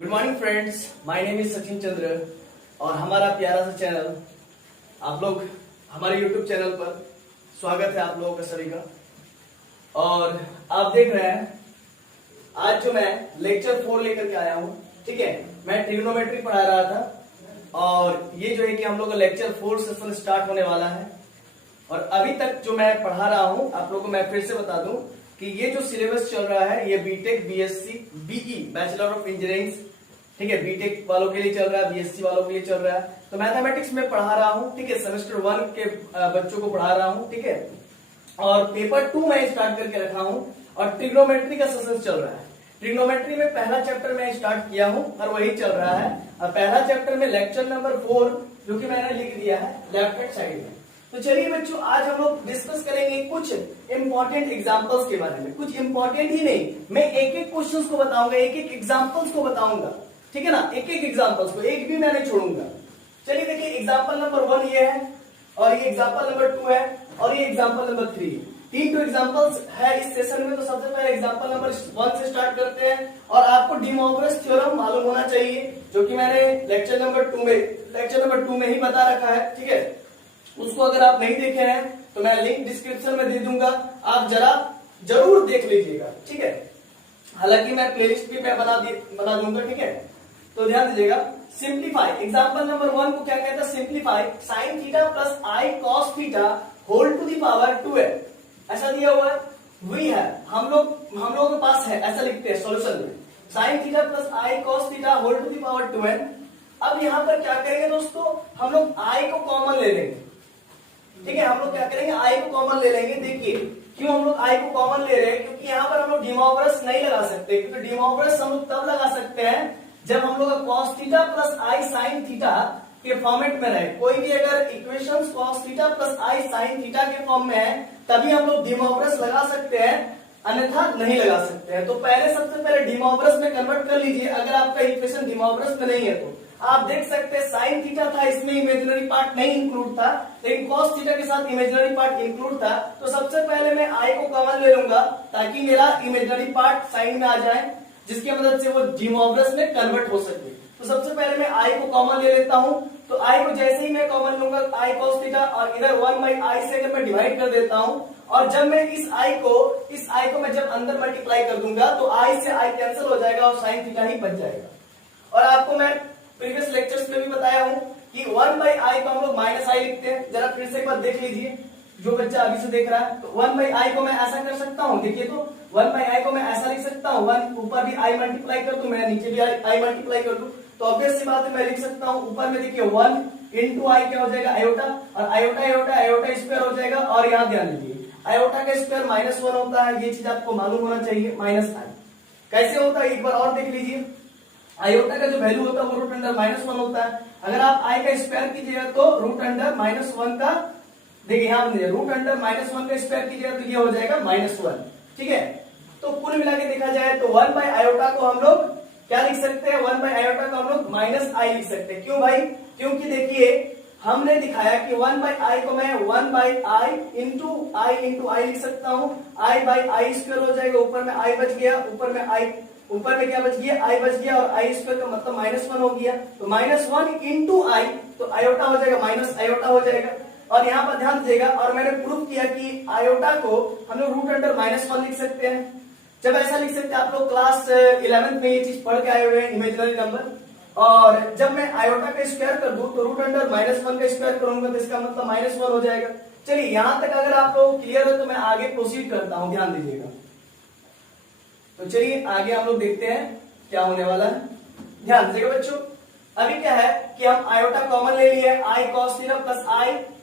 Good morning friends, my name is Sachin Chandra और हमारा प्यारा सा चैनल आप लोग हमारे यूट्यूब चैनल पर स्वागत है आप लोगों का सभी का। और आप देख रहे हैं आज जो मैं लेक्चर 4 लेकर के आया हूं, ठीक है। मैं ट्रिग्नोमेट्री पढ़ा रहा था और ये जो है कि हम लोग का लेक्चर 4 सेशन स्टार्ट होने वाला है। और अभी तक जो मैं पढ़ा रहा हूं आप लोगों को मैं फिर से बता दूं कि ये जो सिलेबस चल रहा है ये BTech, BSc, BE, bachelor of engineering, ठीक है, बीटेक वालों के लिए चल रहा है, बीएससी वालों के लिए चल रहा है। तो मैथमेटिक्स में पढ़ा रहा हूं, ठीक है, सेमेस्टर 1 के बच्चों को पढ़ा रहा हूं, ठीक है। और पेपर 2 में स्टार्ट करके रखा हूं और ट्रिग्नोमेट्री का सेशन चल रहा है। ट्रिग्नोमेट्री में पहला चैप्टर मैं स्टार्ट किया हूं और वही चल रहा है। और पहला चैप्टर में लेक्चर नंबर 4 जो कि मैंने लिख दिया है लेफ्ट हैंड साइड में। तो चलिए बच्चों, आज हम लोग डिस्कस करेंगे कुछ इंपॉर्टेंट एग्जांपल्स के बारे में। कुछ इंपॉर्टेंट ही नहीं, मैं एक एक क्वेश्चंस को बताऊंगा, एक एक एग्जांपल्स को बताऊंगा, ठीक है ना। एक एक एग्जांपल्स को, एक भी मैं नहीं छोड़ूंगा। चलिए देखिए, एग्जांपल नंबर 1 ये है और ये एग्जांपल नंबर 2 है और ये एग्जांपल नंबर 3 है। 3 तो एग्जांपल्स है इस सेशन में। तो सबसे पहले एग्जांपल नंबर 1 से स्टार्ट करते हैं और आपको डी मॉर्गन थ्योरम मालूम होना चाहिए जो कि मैंने लेक्चर नंबर 2 में ही बता रखा है, ठीक है। उसको अगर आप नहीं देखे हैं तो मैं लिंक डिस्क्रिप्शन में दे दूंगा, आप जरूर देख लीजिएगा, ठीक है। हालांकि मैं प्लेलिस्ट भी मैं बना दूंगा, ठीक है। तो ध्यान दीजिएगा, सिंप्लीफाई एग्जांपल नंबर 1 को क्या कहता है, simplify sin theta plus i cos theta whole to the power 2n। ऐसा दिया हुआ है, वही है हम लोगों के पास है, ऐसा लिखते हैं सॉल्यूशन में, sin theta plus i cos theta whole to the power 2n। अब यहां पर क्या करेंगे दोस्तों, हम लोग आई को कॉमन ले लेंगे, ठीक है। हम लोग क्या करेंगे, आई को कॉमन ले लेंगे। देखिए क्यों हम लोग आई को कॉमन ले रहे हैं, क्योंकि यहाँ पर हम लोग डी मॉर्गन नहीं लगा सकते, क्योंकि डी मॉर्गन हम लोग तब लगा सकते हैं जब हम लोग cos थीटा प्लस आई sin थीटा के फॉर्मेट में रहे। कोई भी अगर इक्वेशंस cos थीटा प्लस आई sin थीटा के फॉर्म में है तभी हम लोग डी मॉर्गन लगा सकते हैं, अन्यथा नहीं लगा सकते हैं। तो पहले सबसे पहले डी मॉर्गन में कन्वर्ट कर लीजिए। अगर आपका इक्वेशन डी मॉर्गन में नहीं है तो आप देख सकते हैं sin थीटा था, इसमें इमेजिनरी पार्ट नहीं इंक्लूड था, लेकिन cos थीटा के साथ इमेजिनरी पार्ट इंक्लूड था। तो सबसे पहले मैं i को कॉमन ले लूंगा ताकि मेरा इमेजिनरी पार्ट साइन में आ जाए, जिसकी मदद से वो डी मॉर्गन में कन्वर्ट हो सके। तो सबसे पहले मैं i को कॉमन ले लेता हूं। तो i को जैसे ही मैं कॉमन लूंगा i cos थीटा और इधर 1/i से अगर मैं डिवाइड कर देता हूं और जब मैं इस i को मैं जब अंदर मल्टीप्लाई कर दूंगा तो i से i कैंसिल हो जाएगा और sin थीटा ही बच जाएगा। और आपको मैं प्रीवियस लेक्चर्स में भी बताया हूं कि 1/i को हम लोग -i लिखते हैं। जरा फिर से एक बार देख लीजिए, जो बच्चा अभी से देख रहा है। तो 1/i को मैं ऐसा कर सकता हूं, देखिए तो 1/i को मैं ऐसा लिख सकता हूं, 1 ऊपर भी i मल्टीप्लाई कर दूं, मैं नीचे भी i मल्टीप्लाई कर दूं, तो ऑब्वियस सी बात है मैं लिख सकता हूं ऊपर में देखिए 1 into i क्या हो जाएगा आयोटा, और आयोटा स्क्वायर हो जाएगा। और यहाँ ध्यान दीजिए, आयोटा का स्क्वायर -1 होता है, ये चीज आपको मालूम होना चाहिए। -i कैसे होता है एक बार और देख लीजिए, आयोटा का जो वैल्यू होता है वो रूट अंडर -1 होता है। अगर आप i का स्क्वायर कीजिएगा तो रूट अंडर -1 का, देखिए यहाँ पर रूट अंडर -1 का स्क्वायर कीजिएगा तो ये हो जाएगा -1, ठीक है। तो कुल मिला के देखा जाए तो 1/i को हम लोग क्या लिख सकते हैं, 1/i को हम लोग -i लिख सकते हैं। क्यों भाई, क्योंकि देखिए हमने दिखाया कि 1/i को मैं 1/i इंटू i लिख सकता हूं, i/i स्क्वायर हो जाएगा, ऊपर में i बच गया, ऊपर में क्या बच गया, i बच गया, और i स्क्वायर का मतलब -1 हो गया। तो -1 इंटू i, तो आयोटा हो जाएगा माइनस आयोटा हो जाएगा। और यहाँ पर ध्यान दीजिएगा, और मैंने प्रूव किया कि आयोटा को हम लोग रूट अंडर -1 लिख सकते हैं। जब ऐसा लिख सकते हैं, आप लोग क्लास 11th में ये चीज पढ़ के आए हुए हैं, इमेजिनरी नंबर। और जब मैं आयोटा का स्क्वायर कर दूं तो रूट अंडर -1 का स्क्वायर करूंगा तो इसका मतलब -1 हो जाएगा। चलिए यहां तक अगर आप लोग क्लियर हो तो मैं आगे प्रोसीड करता हूं, ध्यान दीजिएगा। तो चलिए आगे हम लोग देखते हैं क्या होने वाला है, ध्यान दीजिएगा बच्चों। अभी क्या है कि हम आयोटा कॉमन ले लिए, i cos theta plus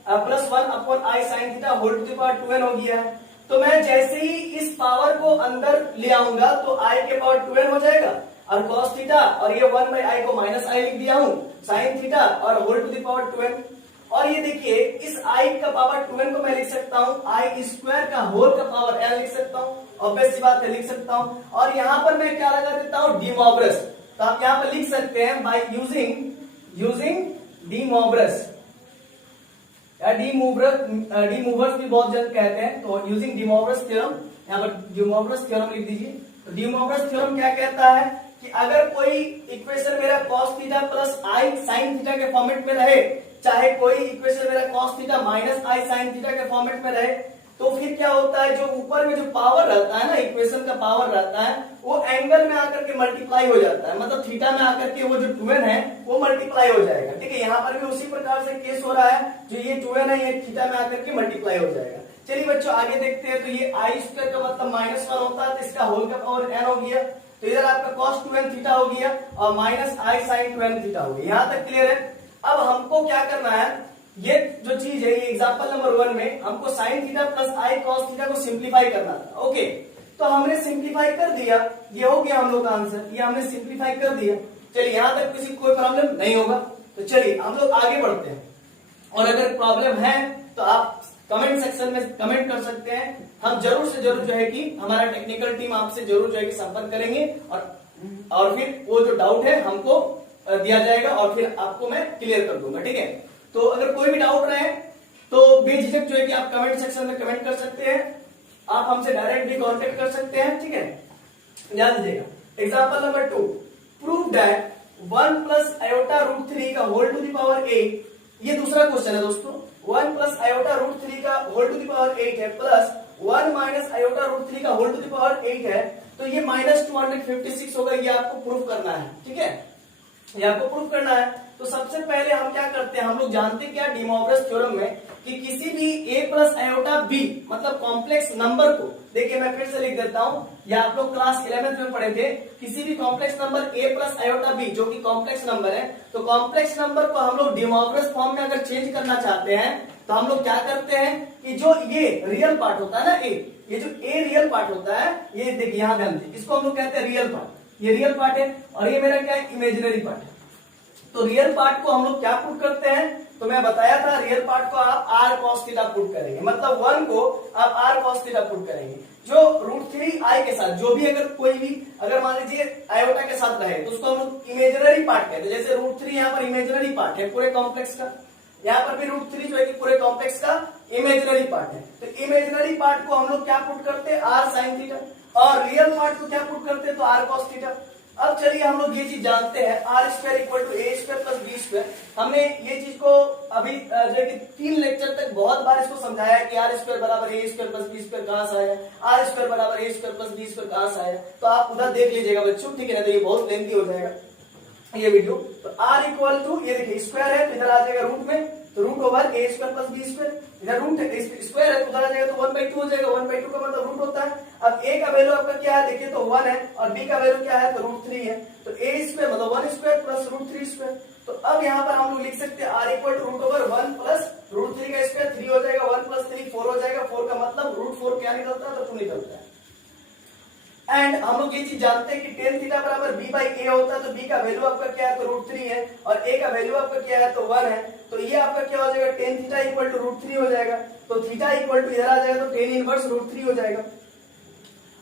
i प्लस 1/i sin theta whole to the power 2n हो गया है। तो मैं जैसे ही इस पावर को अंदर ले आऊंगा तो i के पावर 2n हो जाएगा, और cos थीटा और ये 1/i को -i लिख दिया हूं, sin थीटा और whole to the power 2n। और ये देखिए इस i का पावर 2n को मैं लिख सकता हूं i स्क्वायर का होल का पावर n लिख सकता हूं, ऑब्वियस सी बात है लिख सकता हूं। और यहां पर मैं क्या लगा देता हूं, डी मॉर्गन। तो आप यहां पर लिख सकते हैं बाय यूजिंग डी मॉर्गन, या डी मूवर्स भी बहुत जल्द कहते हैं। तो यूजिंग डी मॉर्गन थ्योरम, यहां पर डी मॉर्गन थ्योरम लिख दीजिए। तो डी मॉर्गन थ्योरम क्या कहता है कि अगर कोई इक्वेशन मेरा cos थीटा प्लस आई साइन थीटा के फॉर्मेट में रहे, चाहे कोई इक्वेशन मेरा cos थीटा माइनस आई साइन थीटा के फॉर्मेट में रहे, तो फिर क्या होता है, जो ऊपर में जो पावर रहता है ना, इक्वेशन का पावर रहता है, वो एंगल में आकर के मल्टीप्लाई हो जाता है, मतलब थीटा में आकर के वो जो 2n है वो मल्टीप्लाई हो जाएगा। ठीक है, यहाँ पर भी उसी प्रकार से केस हो रहा है, जो ये 2n है ये थीटा में आकर के मल्टीप्लाई हो जाएगा। चलिए बच्चों आगे देखते हैं। तो ये आई स्क्वायर का मतलब -1 होता है, तो इसका होल का पावर n हो गया, तो इधर आपका cos 2n थीटा हो गया और माइनस आई साइन 2n थीटा हो गया। यहाँ तक क्लियर है। अब हमको क्या करना है, ये जो चीज है, ये एग्जांपल नंबर 1 में हमको sine theta plus i cos theta को सिंप्लीफाई करना था। ओके, तो हमने सिंप्लीफाई कर दिया, ये हो गया हम लोग का आंसर, ये हमने सिंप्लीफाई कर दिया। चलिए यहाँ तक किसी कोई प्रॉब्लम नहीं होगा। तो चलिए हम लोग आगे बढ़ते हैं, और अगर प्रॉब्लम है तो आप कमेंट सेक्शन में कमेंट कर सकते हैं। हम जरूर से जरूर जो है कि हमारा टेक्निकल टीम आपसे जरूर जो है कि संपर्क करेंगे, और फिर वो जो डाउट है हमको दिया जाएगा और फिर आपको मैं क्लियर कर दूंगा। ठीक है, तो अगर कोई भी डाउट रहे तो बेझिझक जो है कि आप कमेंट सेक्शन में कमेंट कर सकते हैं, आप हमसे डायरेक्ट भी कांटेक्ट कर सकते हैं। ठीक है, ध्यान दीजिएगा। Example number 2, prove that 1 plus iota root 3 का होल टू द पावर 8, ये दूसरा क्वेश्चन है दोस्तों। 1 प्लस आयोटा रूट 3 का होल टू द पावर 8 है, प्लस 1 माइनस आयोटा रूट 3 का होल टू द पावर 8 है, तो ये -256 होगा। ये आपको प्रूफ करना है। ठीक है, ये आपको प्रूफ करना है। तो सबसे पहले हम क्या करते हैं, हम लोग जानते हैं क्या डी मोवरेज थ्योरम में, कि किसी भी a प्लस आयोटा b मतलब कॉम्प्लेक्स नंबर को, देखिए मैं फिर से लिख देता हूं, या आप लोग क्लास 11th में पढ़े थे, किसी भी complex number a plus iota b जो कि कॉम्प्लेक्स नंबर है, तो कॉम्प्लेक्स नंबर को हम लोग डी मोवरेज फॉर्म में अगर चेंज करना चाहते हैं तो हम लोग क्या करते हैं कि जो ये रियल पार्ट होता है ना a, ये जो a रियल पार्ट होता है, ये देखिए यहां ध्यान दीजिए, इसको हम लोग कहते हैं रियल पार्ट, ये रियल पार्ट है, और ये मेरा क्या है, इमेजिनरी पार्ट है। तो रियल पार्ट को हम लोग क्या पुट करते हैं, तो मैं बताया था रियल पार्ट को आप r cos थीटा पुट करेंगे, मतलब 1 को आप r cos थीटा पुट करेंगे, जो √3 i के साथ जो भी अगर कोई भी अगर मान लीजिए आयोटा के साथ रहे तो उसको हम लोग इमेजिनरी पार्ट कहते हैं। जैसे √3 यहाँ पर इमेजिनरी पार्ट है पूरे कॉम्प्लेक्स का, यहाँ पर भी √3 जो है कि पूरे कॉम्प्लेक्स का इमेजिनरी पार्ट है। तो इमेजिनरी पार्ट को हम लोग क्या पुट करते हैं, r sin थीटा, और रियल पार्ट को क्या पुट करते हैं, तो r cos थीटा। अब चलिए हम लोग ये चीज जानते हैं, r square equal to a square plus b square. हमने ये चीज को अभी जो कि 3 लेक्चर तक बहुत बार इसको समझाया कि आर स्क्वायर बराबर ए स्क्वायर प्लस बी स्क्वायर कहां से आया, आर स्क्वायर बराबर ए स्क्वायर प्लस बी स्क्वायर कहां से आया। तो आप उधर देख लीजिएगा बच्चों, ठीक है ना, तो ये बहुत लेंथी हो जाएगा ये वीडियो। तो आर इक्वल टू, ये देखिए स्क्वायर है तो इधर आ जाएगा रूट में, तो रूट ओवर ए स्क्वायर प्लस बी स्क्वायर, इधर रूट स्क्वायर है तो उधर आ जाएगा तो 1/2 हो जाएगा, 1/2 का मतलब रूट होता है। अब a का वैल्यू आपका क्या है, देखिए तो 1 है, और b का वैल्यू क्या है, तो √3 है, तो a स्क्वायर मतलब 1 स्क्वायर प्लस √3 स्क्वायर। तो अब यहाँ पर हम लोग लिख सकते हैं r equal to root over 1 plus √3 का स्क्वायर, 3 हो जाएगा, 1 प्लस 3 4 हो जाएगा, 4 का मतलब √4 क्या निकलता है, तो 2 निकलता है। एंड हम लोग ये चीज जानते हैं कि tan थीटा बराबर b बाई a होता है, तो b का वैल्यू आपका क्या है, तो √3 है, और a का वैल्यू आपका क्या है, तो 1 है, तो ये आपका क्या हो जाएगा, tan थीटा इक्वल टू √3 हो जाएगा, तो थीटा इक्वल टू इधर आ जाएगा तो tan इनवर्स √3 हो जाएगा।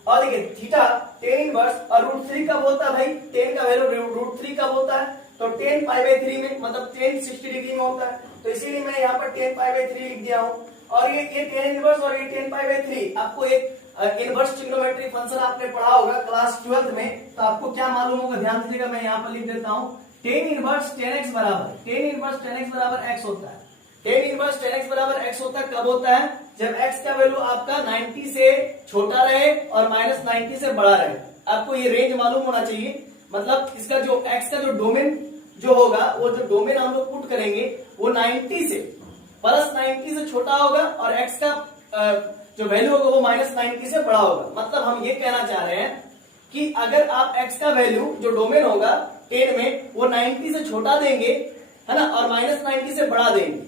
और देखिए थीटा tan इनवर्स और √3 कब होता है भाई, tan का वैल्यू √3 कब होता है, तो tan π/3 में, मतलब tan 60 डिग्री में होता है, तो इसीलिए मैं यहाँ पर tan π/3 लिख दिया हूँ। और ये tan इनवर्स और ये tan π/3 आपको एक इनवर्स ट्रिग्नोमेट्री फंक्शन आपने पढ़ा होगा क्लास 12th में, तो आपको क्या मालूम होगा, ध्यान दीजिएगा, मैं यहाँ पर लिख देता हूँ। tan इनवर्स tan x बराबर x होता है, tan इनवर्स tan x बराबर x होता है, कब होता है, जब x का वैल्यू आपका 90 से छोटा रहे और -90 से बड़ा रहे। आपको ये रेंज मालूम होना चाहिए, मतलब इसका जो x का जो डोमेन जो होगा, वो जो डोमेन हम लोग पुट करेंगे वो 90 से +90 से छोटा होगा, और x का जो वैल्यू होगा वो -90 से बड़ा होगा। मतलब हम ये कहना चाह रहे हैं कि अगर आप x का वैल्यू जो डोमेन होगा tan में वो 90 से छोटा देंगे, है ना, और -90 से बड़ा देंगे।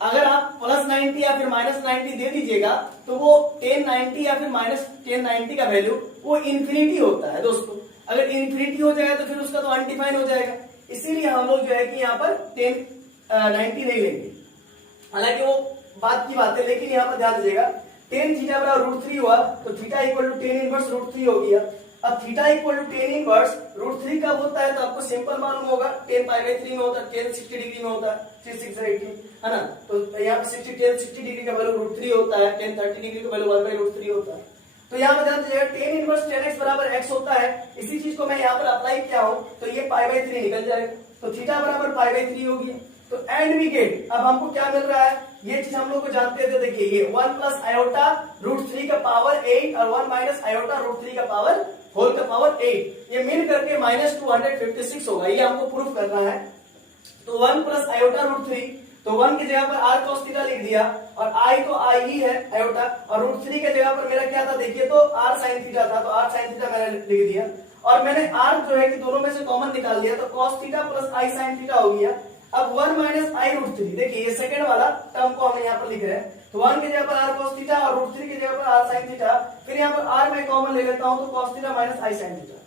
अगर आप +90 या फिर -90 दे दीजिएगा तो वो tan 90 या फिर -tan 90 का वैल्यू वो इन्फिनिटी होता है दोस्तों। अगर इन्फिनिटी हो जाएगा तो फिर उसका तो अनडिफाइन हो जाएगा, इसीलिए हम लोग जो है कि यहाँ पर tan 90 नहीं लेंगे। हालांकि वो बात की बात है, लेकिन यहाँ पर ध्यान दीजिएगा, tan थीटा बराबर √3 हुआ तो theta equal to tan inverse √3 हो गया। अब theta equal to tan inverse √3 कब होता है, तो आपको सिंपल मालूम होगा, tan π/3 में होता है, tan 60 डिग्री में होता है, 3 6 18, है ना, तो यहाँ पे tan 60 डिग्री का वैल्यू √3 होता है, tan 30 डिग्री का वैल्यू 1/√3 होता है। तो यहाँ पर ध्यान दीजिएगा tan इनवर्स tan x बराबर x होता है, इसी चीज को मैं यहाँ पर अप्लाई किया हूं तो ये π/3 निकल जाएगा, तो थीटा बराबर π/3 होगी। तो एंड वी गेट, अब हमको क्या मिल रहा है, ये चीज हम लोग को जानते थे, देखिए ये 1 प्लस आयोटा रूट 3 का पावर 8 और 1 माइनस आयोटा रूट 3 का पावर होल का पावर 8, ये मिल करके -256 होगा, ये हमको प्रूफ करना है। तो 1 प्लस आयोटा रूट 3, तो 1 की जगह पर r cos थीटा लिख दिया और i तो i ही है आयोटा, और रूट 3 के जगह पर मेरा क्या था, देखिए तो r sin थीटा था, तो r sin थीटा मैंने लिख दिया, और मैंने r जो है कि दोनों में से कॉमन निकाल लिया, तो cos theta plus i sin theta हो गया। अब 1 माइनस i रूट 3, देखिए ये सेकंड वाला टर्म को हम यहाँ पर लिख रहे हैं, तो 1 की जगह पर r cos थीटा और रूट 3 की जगह पर r sin थीटा, फिर यहाँ पर r मैं कॉमन ले लेता हूं तो cos theta minus i sin theta.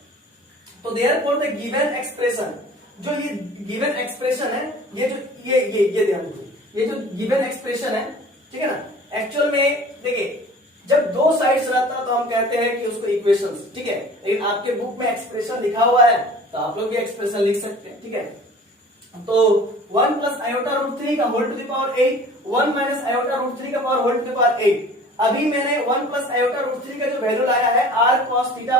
तो देयरफॉर द गिवन एक्सप्रेशन, जो ये गिवन एक्सप्रेशन है, ये जो ये ध्यान दीजिए, ये जो गिवन एक्सप्रेशन है, ठीक है ना, एक्चुअल में देखिए जब दो साइड्स रहता तो हम कहते हैं कि उसको इक्वेशंस, ठीक है, लेकिन आपके बुक में एक्सप्रेशन लिखा हुआ है तो आप लोग भी एक्सप्रेशन लिख सकते हैं, ठीक है। तो 1 प्लस आयोटा रूट 3 का whole to the power 8, 1 minus iota root 3 का power whole to the power 8। अभी मैंने 1 प्लस आयोटा रूट 3 का जो वैल्यू लाया है r cos theta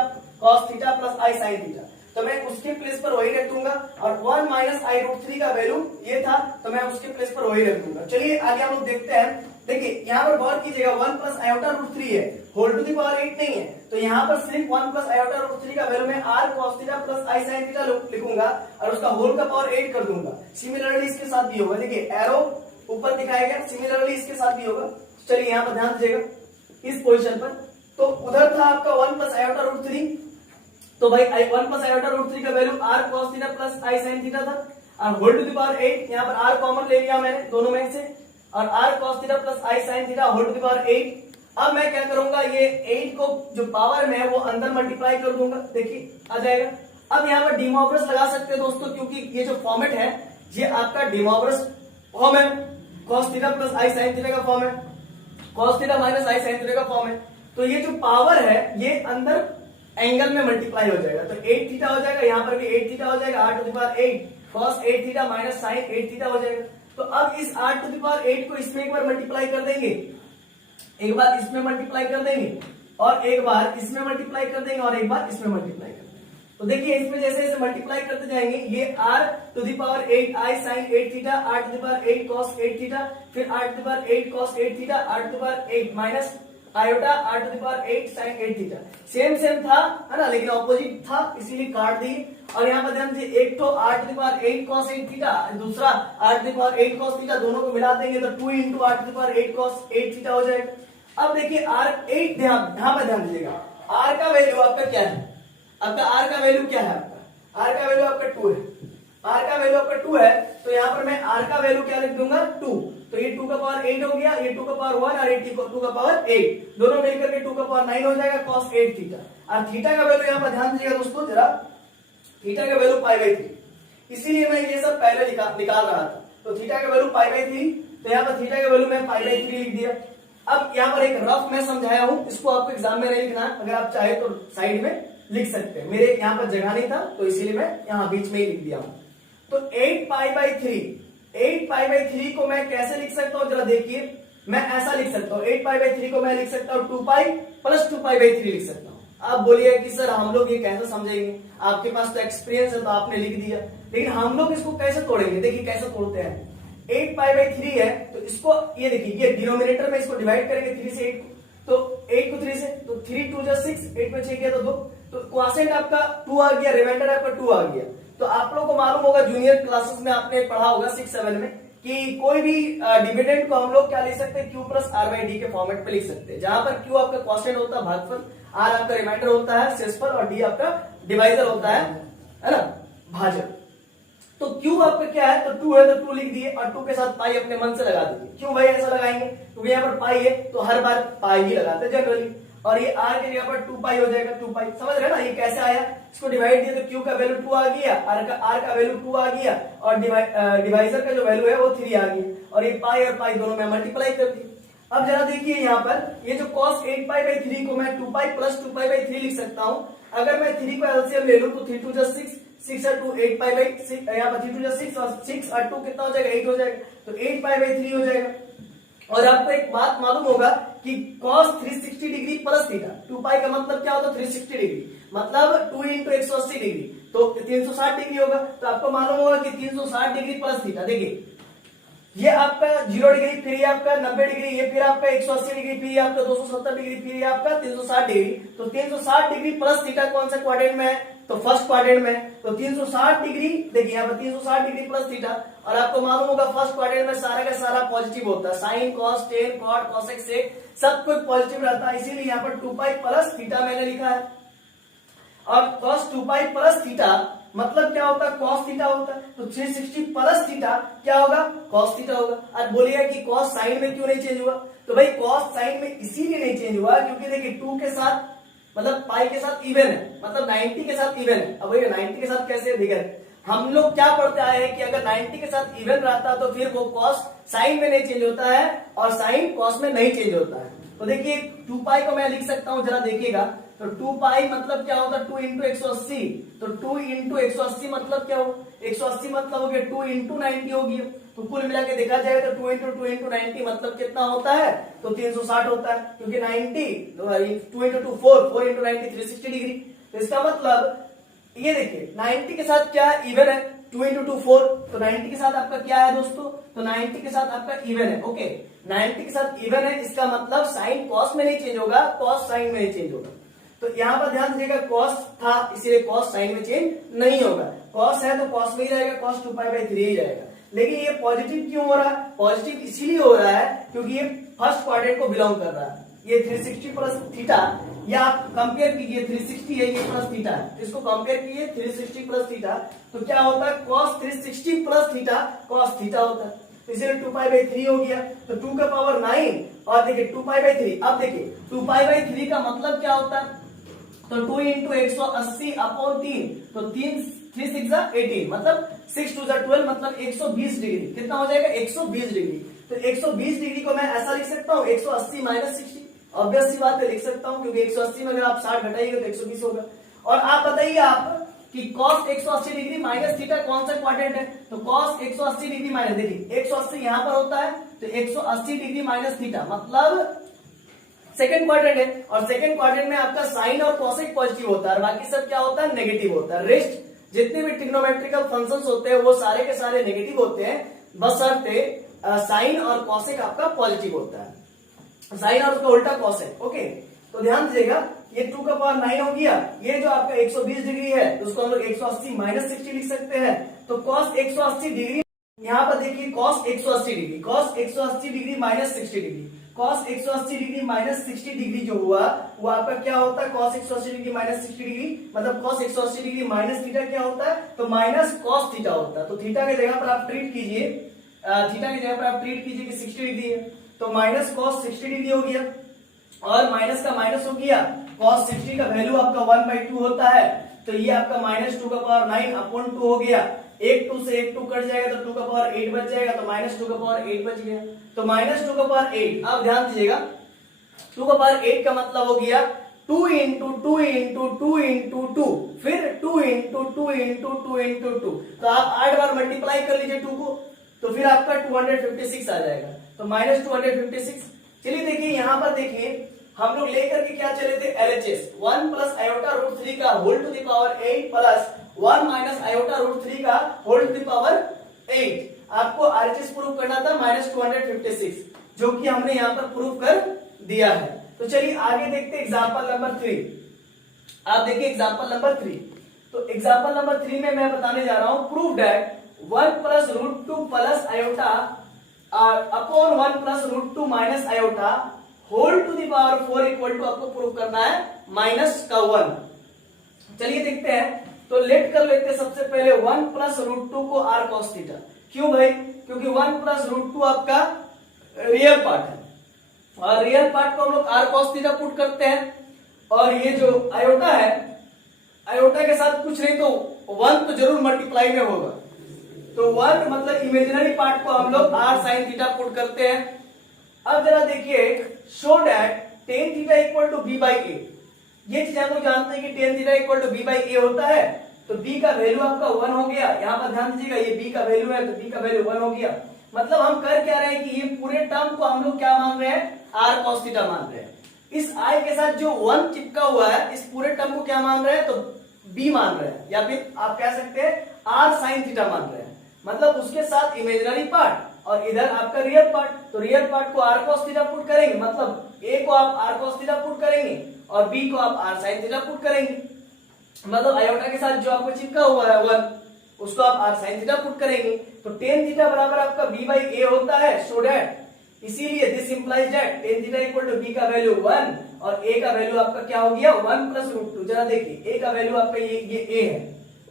plus i sin theta, तो मैं उसके प्लेस पर वही रख दूंगा, और 1 माइनस i रूट 3 का वैल्यू ये था तो मैं उसके प्लेस पर वही रख दूंगा। चलिए आगे हम लोग देखते हैं। देखिए यहाँ पर गौर कीजिएगा 1 प्लस आयोटा रूट 3 है, होल टू द पावर 8 नहीं है, तो यहाँ पर सिर्फ 1 प्लस आयोटा रूट 3 का वैल्यू मैं r cos theta plus i sin theta लिखूंगा और उसका होल का पावर 8 कर दूंगा। सिमिलरली इसके साथ भी होगा, देखिए एरो ऊपर दिखाया गया, सिमिलरली इसके साथ भी होगा। चलिए यहाँ पर ध्यान दीजिएगा इस पोजीशन पर, तो उधर था आपका 1 प्लस आयोटा रूट 3, तो भाई 1 प्लस आयोटा रूट 3 का value r cos theta plus i sin theta था, और होल टू द पावर 8, यहाँ पर r कॉमन ले लिया मैंने दोनों में से, और r cos theta plus i sin theta whole to the power 8। अब मैं क्या करूंगा, ये 8 को जो पावर में है वो अंदर मल्टीप्लाई कर दूंगा, देखिए आ जाएगा। अब यहाँ पर डिमोवर्स लगा सकते हैं दोस्तों, क्योंकि ये जो फॉर्मेट है ये आपका डिमोवर्स फॉर्म है, cos theta plus i sin theta का फॉर्म है, cos theta minus i sin theta का फॉर्म है, तो ये जो पावर है ये अंदर एंगल में मल्टीप्लाई हो जाएगा, तो 8 थीटा हो जाएगा, यहाँ पर भी 8 थीटा हो जाएगा, r to the power 8 cos 8 theta minus sin 8 theta हो जाएगा। तो अब इस r टू द पावर 8 को इसमें एक बार मल्टीप्लाई कर देंगे, एक बार इसमें मल्टीप्लाई कर देंगे, और एक बार इसमें मल्टीप्लाई कर देंगे, और एक बार इसमें मल्टीप्लाई कर देंगे। तो देखिए इसमें जैसे जैसे मल्टीप्लाई करते जाएंगे, ये r to the power 8 i sin 8 theta, r to the power 8 cos 8 theta, फिर r to the power 8 cos 8 theta, r to the power 8 minus iota r to the power 8 sin 8 theta, same था, है ना, लेकिन opposite था इसीलिए काट दिए। और यहाँ पर ध्यान दीजिए, एक तो r to the power 8 cos 8 theta, दूसरा r to the power 8 cos theta, दोनों को मिला देंगे तो 2 into r to the power 8 cos 8 theta हो जाएगा। अब देखिए r8, यहाँ पर ध्यान दीजिएगा, r का वैल्यू आपका क्या है, आपका r का वैल्यू क्या है, आपका r का वैल्यू आपका 2 है, r का वैल्यू आपका 2 है, तो यहाँ पर मैं r का वैल्यू क्या लिख दूंगा 2, तो ये 2 का पावर 8 हो गया, ये 2 का पावर 1 और ये 2 का पावर 8, दोनों मिलकर के 2 का पावर 9 हो जाएगा cos 8 थीटा। और थीटा का वैल्यू यहाँ पर ध्यान दीजिएगा दोस्तों जरा, थीटा का वैल्यू π/3, इसीलिए मैं ये सब पहले निकाल रहा था, तो थीटा का वैल्यू π/3, तो यहाँ पर थीटा का वैल्यू मैं π/3 लिख दिया। अब यहाँ पर एक रफ मैं समझाया हूँ, इसको आपको एग्जाम में नहीं लिखना, अगर आप चाहे तो साइड में लिख सकते हैं, मेरे यहाँ पर जगह नहीं था तो इसीलिए मैं यहाँ बीच में ही लिख दिया हूँ। तो 8π/3 को मैं कैसे लिख सकता हूँ जरा देखिए, मैं ऐसा लिख सकता हूँ, 8π/3 को मैं लिख सकता हूँ 2π प्लस 2π/3 लिख सकता हूँ। आप बोलिए कि सर हम लोग ये कैसे समझेंगे, आपके पास तो एक्सपीरियंस है तो आपने लिख दिया, लेकिन हम लोग इसको कैसे तोड़ेंगे, देखिए कैसे तोड़ते हैं। 8π/3 है तो इसको ये देखिए, ये डिनोमिनेटर में इसको डिवाइड करेंगे 3 से 8 को, तो 8 को 3 से, तो 3 2 जा 6, 8 में 6 गया तो 2, तो क्वोशिएंट आपका 2 आ गया, रिमाइंडर आपका 2 आ गया। तो आप लोगों को मालूम होगा, जूनियर क्लासेस में आपने पढ़ा होगा 6-7 में, कि कोई भी डिविडेंड को हम लोग क्या लिख सकते हैं, q प्लस r/d के फॉर्मेट पे लिख सकते हैं, जहां पर q आपका क्वोशिएंट होता है भागफल, r आपका रिमाइंडर होता है शेषफल, और d आपका डिवाइजर होता है ना, भाजक। तो q आपका क्या है, तो 2 है तो 2 लिख दिए, और 2 के साथ पाई अपने मन से लगा दीजिए। क्यों भाई ऐसा लगाएंगे, क्योंकि यहाँ पर पाई है तो हर बार पाई ही लगाते हैं जनरली, और ये r के जगह पर 2π हो जाएगा, 2π, समझ रहे ना, ये कैसे आया, इसको डिवाइड दिया तो q का वैल्यू 2 आ गया, r का वैल्यू 2 आ गया, और डिवाइजर का जो वैल्यू है वो 3 आ गया, और ये पाई और पाई दोनों में मल्टीप्लाई कर दी। अब जरा देखिए यहाँ पर ये जो cos 8π/3 को मैं 2π प्लस 2π/3 लिख सकता हूँ। अगर मैं 3 को एलसीएम ले लूं तो 3 2 जा 6, 6 और 2 8π/6, यहाँ पर 3 2 जा 6 और 6 और 2 कितना हो जाएगा, 8 हो जाएगा, तो 8π/3 हो जाएगा। और आपको एक बात मालूम होगा कि cos 360 डिग्री प्लस थीटा, 2 पाई का मतलब क्या होता है 360 डिग्री, मतलब 2 इंटू 180 डिग्री, तो 360 डिग्री होगा। तो आपको मालूम होगा कि 360 डिग्री प्लस थीटा, देखिए ये आपका 0 डिग्री, फिर ये आपका 90 डिग्री, ये फिर आपका 180 डिग्री, फिर ये आपका 270 डिग्री, फिर ये आपका 360 डिग्री। तो 360 डिग्री प्लस थीटा कौन सा क्वाड्रेंट में है, तो फर्स्ट क्वाड्रेंट में। तो 360 डिग्री, देखिए यहाँ पर 360 डिग्री प्लस थीटा, और आपको मालूम होगा फर्स्ट क्वाड्रेंट में सारा का सारा पॉजिटिव होता है, sine cos tan cot cosec sec सब कुछ पॉजिटिव रहता है, इसीलिए यहाँ पर 2 पाई प्लस थीटा मैंने लिखा है। और cos 2 पाई प्लस थीटा मतलब क्या होता है, cos थीटा होता है। तो 360 प्लस थीटा क्या होगा, cos थीटा होगा। अब बोलिएगा कि cos साइन में क्यों नहीं चेंज हुआ, तो भाई cos साइन में इसीलिए नहीं चेंज हुआ क्योंकि देखिए 2 के साथ मतलब पाई के साथ इवन है, मतलब 90 के साथ इवन है। अब भैया 90 के साथ कैसे दिखे, हम लोग क्या पढ़ते आए हैं कि अगर 90 के साथ इवन रहता तो फिर वो cos साइन में नहीं चेंज होता है और साइन cos में नहीं चेंज होता है। तो देखिए 2 पाई को मैं लिख सकता हूं, जरा देखिएगा, तो 2 पाई मतलब क्या होता है 2 इंटू 180, तो 2 इंटू 180 मतलब क्या हो, 180 मतलब हो गया 2 इंटू 90 हो गया। तो कुल मिला के देखा जाए तो 2 इंटू 90 मतलब कितना होता है, तो 360 होता है, क्योंकि 90 2 इंटू 2 4 इंटू 90 360 डिग्री। तो इसका मतलब ये देखिए 90 के साथ क्या इवन है, 2 इंटू 2 4, तो 90 के साथ आपका क्या है दोस्तों, तो 90 के साथ आपका इवन है। ओके 90 के साथ इवन है, इसका मतलब साइन कॉस में नहीं चेंज होगा, कॉस साइन में नहीं चेंज होगा। तो यहाँ पर ध्यान दीजिएगा कॉस था इसलिए कॉस साइन में चेंज नहीं होगा, कॉस है तो कॉस में ही रहेगा, कॉस 2 पाई बाई 3 ही रहेगा। लेकिन ये पॉजिटिव क्यों हो रहा है, पॉजिटिव इसीलिए हो रहा है क्योंकि ये फर्स्ट क्वाड्रेंट को बिलोंग कर रहा है। ये 360 प्लस थीटा, या आप कंपेयर कीजिए 360 है ये प्लस थीटा है, इसको कंपेयर कीजिए 360 प्लस थीटा, तो क्या होता है cos 360 plus theta cos theta होता है। इसलिए 2 पाई बाई 3 हो गया, तो 2 का पावर 9 और देखिए 2 पाई बाई 3। अब देखिए 2 पाई बाई 3 का मतलब क्या होता है, तो 2 इंटू 180 अपॉन 3, तो 3 6 18 मतलब 6 2 12 मतलब 120 डिग्री, कितना हो जाएगा 120 डिग्री। तो 120 डिग्री को मैं ऐसा लिख सकता हूँ 180 माइनस 60, ऑब्वियस सी बात है लिख सकता हूँ क्योंकि 180 में अगर आप 60 घटाइएगा तो 120 होगा। और आप बताइए आप कि cos 180 डिग्री माइनस थीटा कौन सा क्वाड्रेंट है, तो cos 180 डिग्री माइनस, देखिए 180 यहां पर होता है तो 180 डिग्री माइनस थीटा मतलब सेकंड क्वाड्रेंट है, और सेकंड क्वाड्रेंट में आपका साइन और कॉसेक पॉजिटिव होता है और बाकी सब क्या होता है नेगेटिव होता है। रेस्ट जितने भी ट्रिग्नोमेट्रिकल फंक्शंस होते हैं वो सारे के सारे नेगेटिव होते हैं, बशर्ते साइन और कॉसेक आपका पॉजिटिव होता है, साइन और उसका उल्टा कॉसेक। ओके तो ध्यान दीजिएगा ये 2 का पावर 9 हो गया, ये जो आपका 120 डिग्री है तो उसको हम लोग 180 माइनस 60 लिख सकते हैं। तो cos 180 डिग्री, यहाँ पर देखिए cos 180 degree, cos 180 degree minus 60 degree, cos 180 degree minus 60 degree जो हुआ वो आपका क्या होता है, cos 180 डिग्री माइनस 60 डिग्री मतलब cos 180 डिग्री माइनस थीटा क्या होता है, तो माइनस cos थीटा होता है। तो थीटा की जगह पर आप ट्रीट कीजिए, थीटा की जगह पर आप ट्रीट कीजिए कि 60 डिग्री है, तो माइनस cos 60 डिग्री हो गया और माइनस का माइनस हो गया, cos 60 का वैल्यू आपका 1/2 होता है, तो ये आपका माइनस 2 का पावर 9 अपॉन 2 हो गया, एक 2 से एक 2 कट जाएगा तो 2 का पावर 8 बच जाएगा, तो माइनस 2 का पावर 8 बच गया, तो माइनस 2 का पावर 8। अब ध्यान दीजिएगा 2 का पावर 8 का मतलब हो गया 2 इंटू 2 इंटू 2 इंटू 2 फिर 2 इंटू 2 इंटू 2 इंटू 2, तो आप 8 बार मल्टीप्लाई कर लीजिए 2 को, तो फिर आपका 256 आ जाएगा, तो माइनस 256। चलिए देखिए यहाँ पर देखिए हम लोग लेकर के क्या चले थे LHS 1 प्लस आयोटा रूट 3 का whole to the power 8 plus 1 minus iota root 3 का होल टू द पावर 8। आपको RHS प्रूफ करना था माइनस 256, जो कि हमने यहाँ पर प्रूफ कर दिया है। तो चलिए आगे देखते हैं एग्जाम्पल नंबर 3। आप देखिए एग्जाम्पल नंबर 3, तो एग्जाम्पल नंबर 3 में मैं बताने जा रहा हूं prove that 1 plus root 2 plus iota upon 1 plus root 2 minus iota whole to the power 4 equal to आपको प्रूव करना है माइनस का 1। चलिए देखते हैं, तो लेट कर लेते हैं सबसे पहले 1 प्लस रूट 2 को r cos थीटा। क्यों भाई, क्योंकि 1 प्लस रूट 2 आपका रियल पार्ट है और रियल पार्ट को हम लोग r cos थीटा पुट करते हैं, और ये जो आयोटा है आयोटा के साथ कुछ नहीं तो 1 तो जरूर मल्टीप्लाई में होगा, तो 1 मतलब इमेजिनरी पार्ट को हम लोग r sin थीटा पुट करते हैं। अब जरा देखिए show that tan theta equal to b by a, ये चीज हम लोग जानते हैं कि tan theta equal to b by a होता है, तो b का वैल्यू आपका 1 हो गया। यहाँ पर ध्यान दीजिएगा ये b का वैल्यू है तो b का वैल्यू 1 हो गया, मतलब हम कर क्या रहे हैं कि ये पूरे टर्म को हम लोग क्या मान रहे हैं आर कॉस थीटा मान रहे हैं। इस आई के साथ जो 1 चिपका हुआ है इस पूरे टर्म को क्या मान रहे हैं, तो बी मान रहे हैं, या फिर आप कह सकते हैं आर साइन थीटा मान रहे हैं। मतलब उसके साथ इमेजिनरी पार्ट और इधर आपका रियल पार्ट, तो रियल पार्ट को आर कॉस थीटा पुट करेंगे, मतलब ए को आप आर कॉस थीटा पुट करेंगे और बी को आप आर साइन थीटा पुट करेंगे। मतलब आयोटा के साथ जो आपको चिपका हुआ है 1 उसको आप आर साइन थीटा पुट करेंगे, तो टेन थीटा बराबर आपका बी बाई ए होता है। सो दैट इसीलिए this implies that tan theta equal to b का वैल्यू 1 और ए का वैल्यू आपका क्या हो गया 1 प्लस रूट 2। जरा देखिए ए का वैल्यू आपका ये ए है,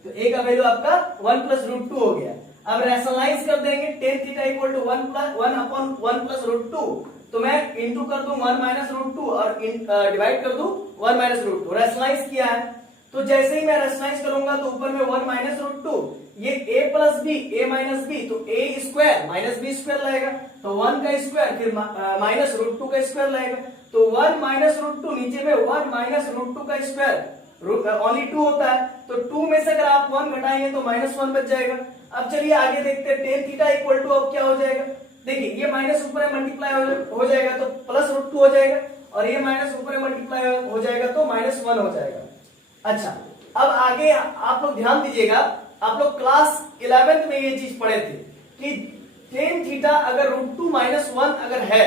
तो ए का वैल्यू आपका 1 प्लस रूट 2 हो गया। अब रैशनलाइज कर देंगे tan theta equal to 1 upon 1 plus root 2, तो मैं इंटू कर दूं 1 माइनस रूट 2 और डिवाइड कर दूं 1 माइनस रूट 2। रैशनलाइज किया है, तो जैसे ही मैं रैशनलाइज करूंगा तो ऊपर में 1 माइनस रूट 2, ये a plus b a minus b, तो a square minus b square लगेगा, तो 1 का स्क्वायर फिर माइनस रूट 2 का स्क्वायर लगेगा, तो 1 माइनस रूट 2 नीचे में 1 माइनस रूट 2 का स्क्वायर ओनली 2 होता है, तो 2 में से अगर आप 1 घटाएंगे तो माइनस 1 बच जाएगा। अब चलिए आगे देखते हैं टेन थीटा इक्वल टू अब क्या हो जाएगा, देखिए ये माइनस ऊपर मल्टीप्लाई हो जाएगा तो प्लस रूट 2 हो जाएगा, और ये माइनस ऊपर मल्टीप्लाई हो जाएगा तो माइनस 1 हो जाएगा। अच्छा, अब आगे आप लोग ध्यान दीजिएगा, आप लोग क्लास 11th में ये चीज पढ़े थे कि टेन थीटा अगर रूट 2 माइनस 1 अगर है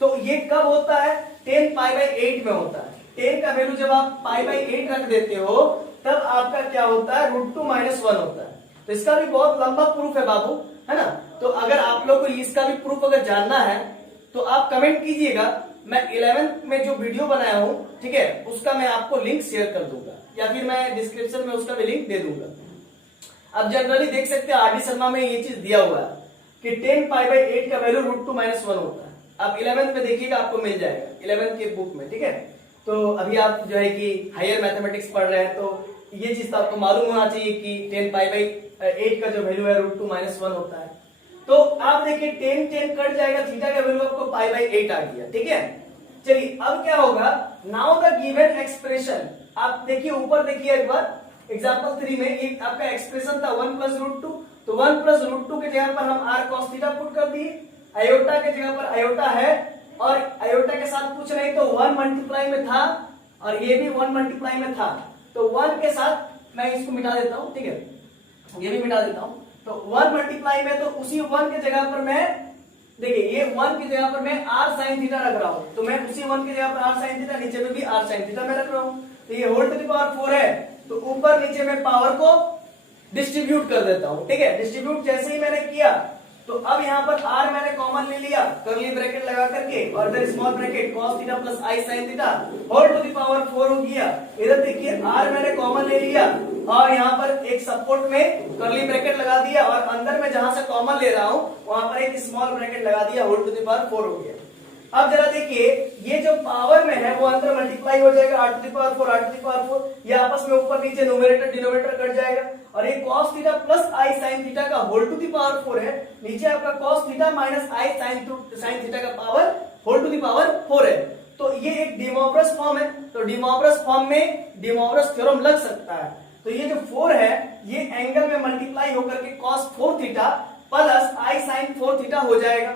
तो ये कब होता है, 10 पाई बाई 8 में होता है। 10 का वैल्यू जब आप पाई बाई 8 रख देते हो तब आपका क्या होता है, रूट 2 माइनस 1 होता है। तो इसका भी बहुत लंबा प्रूफ है बाबू, है ना। तो अगर आप लोग को इसका भी प्रूफ अगर जानना है तो आप कमेंट कीजिएगा, मैं 11th में जो वीडियो बनाया हूं, ठीक है, उसका मैं आपको लिंक शेयर कर दूंगा या फिर मैं डिस्क्रिप्शन में उसका भी लिंक दे दूंगा। अब जनरली देख सकते हैं आर डी शर्मा में ये चीज दिया हुआ है कि 10 पाई बाई 8 का वैल्यू रूट 2 माइनस 1 होता है। अब 11th में देखिएगा आपको मिल जाएगा 11th के बुक में, ठीक है। तो अभी आप जो है कि हायर मैथमेटिक्स पढ़ रहे हैं तो ये चीज तो आपको मालूम होना चाहिए कि 10 पाई बाई 8 का जो वैल्यू है रूट 2 माइनस 1 होता है। तो आप देखिए 10 कट जाएगा, थीटा का वैल्यू आपको पाई बाई 8 आ गया, ठीक है। चलिए अब क्या होगा, नाउ द गिवन एक्सप्रेशन, आप देखिए ऊपर देखिए एक बार एग्जांपल 3 में एक आपका एक्सप्रेशन था 1 प्लस रूट 2, तो 1 प्लस रूट 2 के जगह पर हम आर कॉस थीटा पुट कर दिए, आयोटा के जगह पर आयोटा है और आयोटा के साथ कुछ नहीं तो 1 मल्टीप्लाई में था और ये भी 1 मल्टीप्लाई में था, तो 1 के साथ मैं इसको मिटा देता हूं, ठीक है, ये भी मिटा देता हूं। तो 1 मल्टीप्लाई में तो उसी 1 के जगह पर मैं देखिए ये 1 की जगह पर मैं आर साइन थीटा रख रहा हूं, तो मैं उसी 1 की जगह पर आर साइन थीटा, नीचे में भी आर साइन थीटा मैं रख रहा हूं। तो ये होल टू द पावर 4 है, तो ऊपर नीचे में पावर को डिस्ट्रीब्यूट कर देता हूं, ठीक है। डिस्ट्रीब्यूट जैसे ही मैंने किया तो अब यहाँ पर r मैंने कॉमन ले लिया कर्ली ब्रैकेट लगा करके और फिर small bracket cos theta plus i sin theta whole to the power 4 हो गया। इधर देखिए r मैंने कॉमन ले लिया और यहाँ पर एक सपोर्ट में कर्ली ब्रैकेट लगा दिया और अंदर में जहां से कॉमन ले रहा हूं वहां पर एक स्मॉल ब्रैकेट लगा दिया, होल टू द पावर 4 हो गया। अब जरा देखिए ये जो पावर में है वो अंदर मल्टीप्लाई हो जाएगा, r to the power 4 r to the power 4, ये आपस में ऊपर नीचे न्यूमरेटर डिनोमिनेटर कट जाएगा और ये cos theta plus i sin theta का होल टू द पावर 4 है, नीचे आपका cos theta minus i sin theta का power whole to the power 4 है। तो ये एक डिमोवरस फॉर्म है, तो डिमोवरस फॉर्म में डिमोवरस थ्योरम लग सकता है। तो ये जो 4 है ये एंगल में मल्टीप्लाई होकर के cos 4 theta plus i sin 4 theta हो जाएगा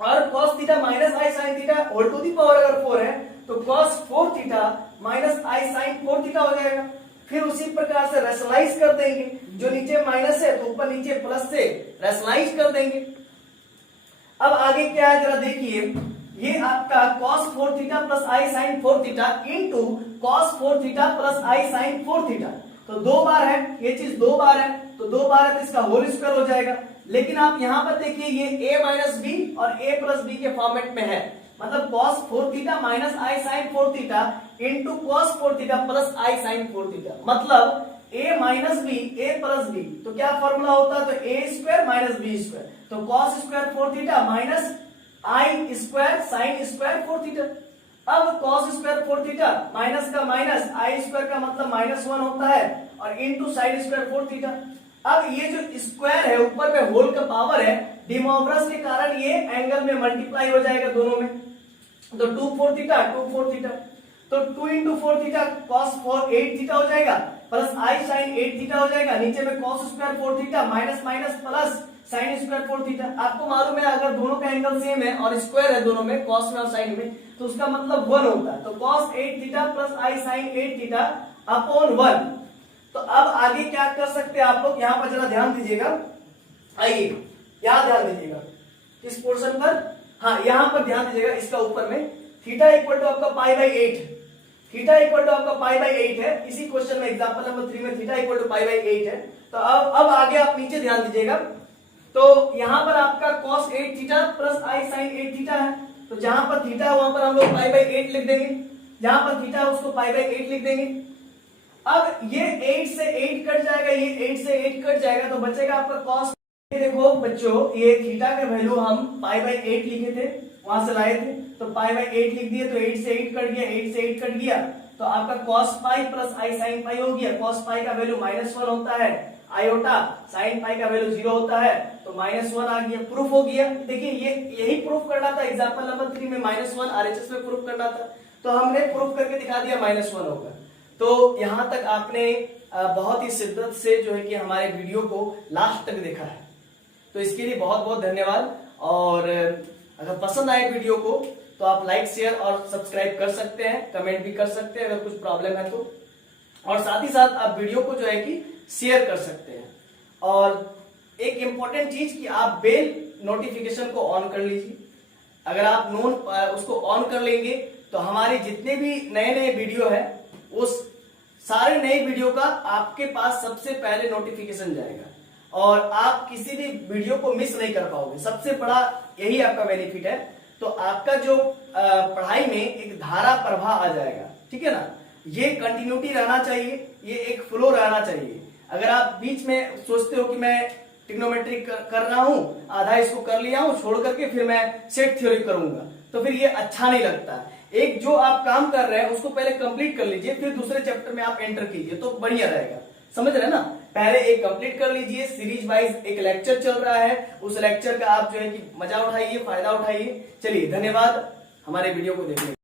और cos theta minus i sin theta whole to the power अगर 4 है तो cos 4 theta minus i sin 4 theta हो जाएगा। फिर उसी प्रकार से रैशनलाइज कर देंगे, जो नीचे माइनस है तो ऊपर नीचे प्लस से रैशनलाइज कर देंगे। अब आगे क्या है जरा देखिए, ये आपका cos 4 theta plus i sin 4 theta into cos 4 theta plus i sin 4 theta, तो 2 बार है, ये चीज 2 बार है तो 2 बार है तो इसका होल स्क्वायर हो जाएगा। लेकिन आप यहां पर देखिए ये a माइनस बी और a प्लस बी के फॉर्मेट में है, मतलब cos 4 theta minus i sin 4 theta into cos 4 theta plus i sin 4 theta, मतलब a minus b a plus b, तो क्या फॉर्मूला होता है, तो a square minus b square, तो cos square 4 theta minus i square sin square 4 theta. अब cos square 4 theta minus का minus i square का मतलब माइनस 1 होता है और इंटू sin स्क्वायर 4 थीटा। अब ये जो स्क्वायर है ऊपर में होल का पावर है, डिमोवरस के कारण ये एंगल में मल्टीप्लाई हो जाएगा दोनों में, तो 2 4 थीटा 2 4 थीटा, तो 2 इंटू 4 थीटा cos 4 8 थीटा हो जाएगा प्लस i sin 8 थीटा हो जाएगा, नीचे में cos square 4 theta minus minus plus sine square 4 theta. आपको मालूम है अगर दोनों का एंगल सेम है और स्क्वायर है दोनों में, कॉस में और साइन में, तो उसका मतलब 1 होता है। तो कॉस 8 थीटा प्लस आई साइन 8 थीटा अपॉन 1। तो अब आगे क्या कर सकते हैं आप लोग, यहां पर जरा ध्यान दीजिएगा। आइए यहां ध्यान दीजिएगा इस पोर्शन पर, हाँ यहां पर ध्यान दीजिएगा। इसका ऊपर में थीटा इक्वल टू आपका pi by 8, theta equal to आपका पाई बाई 8 है। इसी क्वेश्चन में एग्जांपल नंबर 3 में theta equal to pi by 8 है। तो अब आगे आप नीचे ध्यान दीजिएगा। तो यहां पर आपका cos 8 थीटा प्लस आई साइन 8 थीटा है। तो जहां पर थीटा है वहां पर हम लोग पाई बाई 8 लिख देंगे, जहां पर थीटा है उसको पाई बाई 8 लिख देंगे। अब ये 8 से 8 कट जाएगा, ये 8 से 8 कट जाएगा, तो बचेगा आपका cos। देखो बच्चों, ये थीटा का वैल्यू हम पाई बाई 8 लिखे थे, वहां से लाए थे, तो पाई बाई 8 लिख दिए, तो 8 से 8 कट गया, 8 से 8 कट गया, तो आपका cos पाई प्लस आई साइन पाई हो गया। cos पाई का वैल्यू -1 होता है, आयोटा साइन पाई का वैल्यू 0 होता है, तो -1 आ गया। प्रूफ हो गया। देखिए ये यही प्रूफ करना था एग्जांपल नंबर 3 में, -1 आरएचएस में प्रूफ करना था, तो हमने प्रूफ करके दिखा दिया -1 होगा। तो यहां तक आपने बहुत ही शिद्दत से जो है कि हमारे वीडियो को लास्ट तक देखा है, तो इसके लिए बहुत बहुत धन्यवाद। और अगर पसंद आए वीडियो को तो आप लाइक शेयर और सब्सक्राइब कर सकते हैं, कमेंट भी कर सकते हैं अगर कुछ प्रॉब्लम है तो, और साथ ही साथ आप वीडियो को जो है कि शेयर कर सकते हैं। और एक इंपॉर्टेंट चीज कि आप बेल नोटिफिकेशन को ऑन कर लीजिए। अगर आप उसको ऑन कर लेंगे तो हमारे जितने भी नए नए वीडियो है उस सारे नए वीडियो का आपके पास सबसे पहले नोटिफिकेशन जाएगा और आप किसी भी वीडियो को मिस नहीं कर पाओगे। सबसे बड़ा यही आपका बेनिफिट है। तो आपका जो पढ़ाई में एक धारा प्रवाह आ जाएगा, ठीक है ना, ये कंटिन्यूटी रहना चाहिए, ये एक फ्लो रहना चाहिए। अगर आप बीच में सोचते हो कि मैं ट्रिग्नोमेट्री कर रहा हूं, आधा इसको कर लिया हूं, छोड़ करके फिर मैं सेट थ्योरी करूंगा, तो फिर ये अच्छा नहीं लगता। एक जो आप काम कर रहे हैं उसको पहले कंप्लीट कर लीजिए, फिर दूसरे चैप्टर में आप एंटर कीजिए, तो बढ़िया रहेगा। समझ रहे हैं ना, पहले एक कंप्लीट कर लीजिए। सीरीज वाइज एक लेक्चर चल रहा है, उस लेक्चर का आप जो है कि मजा उठाइए, फायदा उठाइए। चलिए धन्यवाद हमारे वीडियो को देखने के लिए।